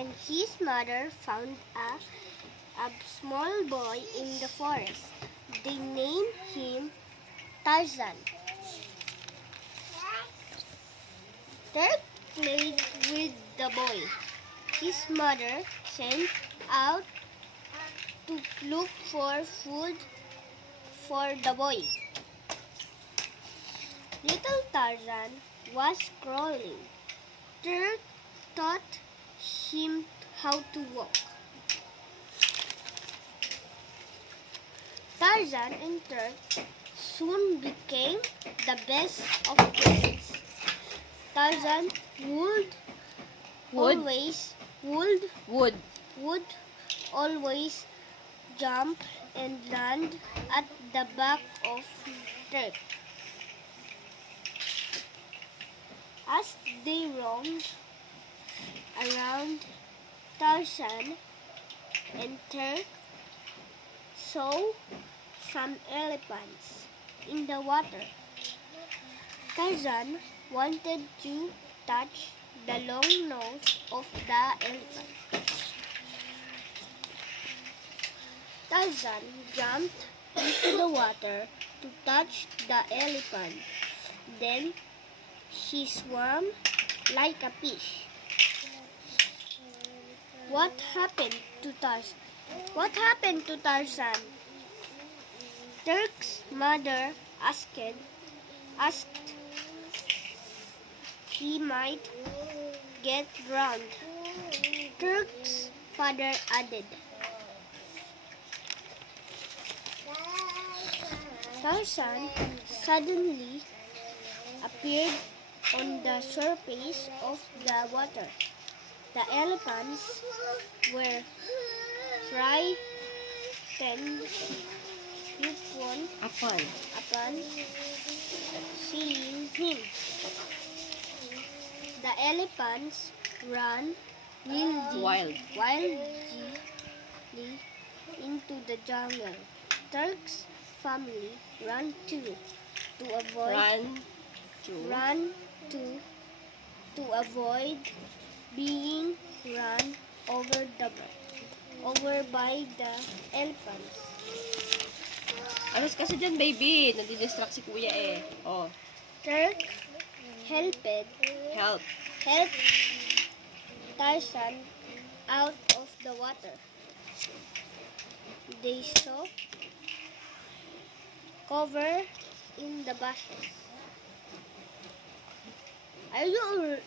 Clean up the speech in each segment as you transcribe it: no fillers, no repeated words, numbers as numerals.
and his mother found a small boy in the forest. They named him Tarzan. Turk played with the boy. His mother sent out to look for food for the boy. Little Tarzan was crawling. Turk taught him how to walk. Tarzan and Turk soon became the best of friends. Tarzan would always jump and land at the back of Turk. As they roamed around, Tarzan and Turk saw some elephants in the water. Tarzan wanted to touch the long nose of the elephant. Tarzan jumped into the water to touch the elephant. Then he swam like a fish. What happened to Tarzan? Turk's mother asked. He might get drowned. Turk's father added. Tarzan suddenly appeared on the surface of the water. The elephants were frightened upon seeing him. The elephants ran wildly into the jungle. Turk's family ran to avoid being run over by the elephants. Alas kasi dyan, baby. Nadidistract si kuya eh. Oh. Turk helped Tarzan out of the water. They saw cover in the bushes. Are you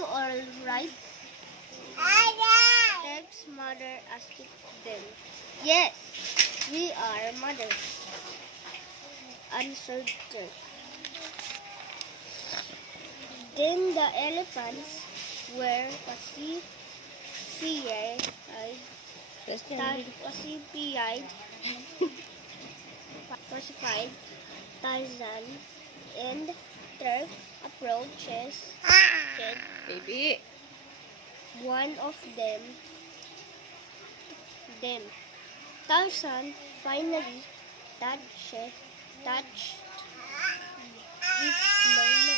all right? Turk's mother asked them. Yes, we are, mother, answered Turk. Then the elephants were pacified. Tarzan and Turk approaches Baby. one of them. Tarzan finally touched its long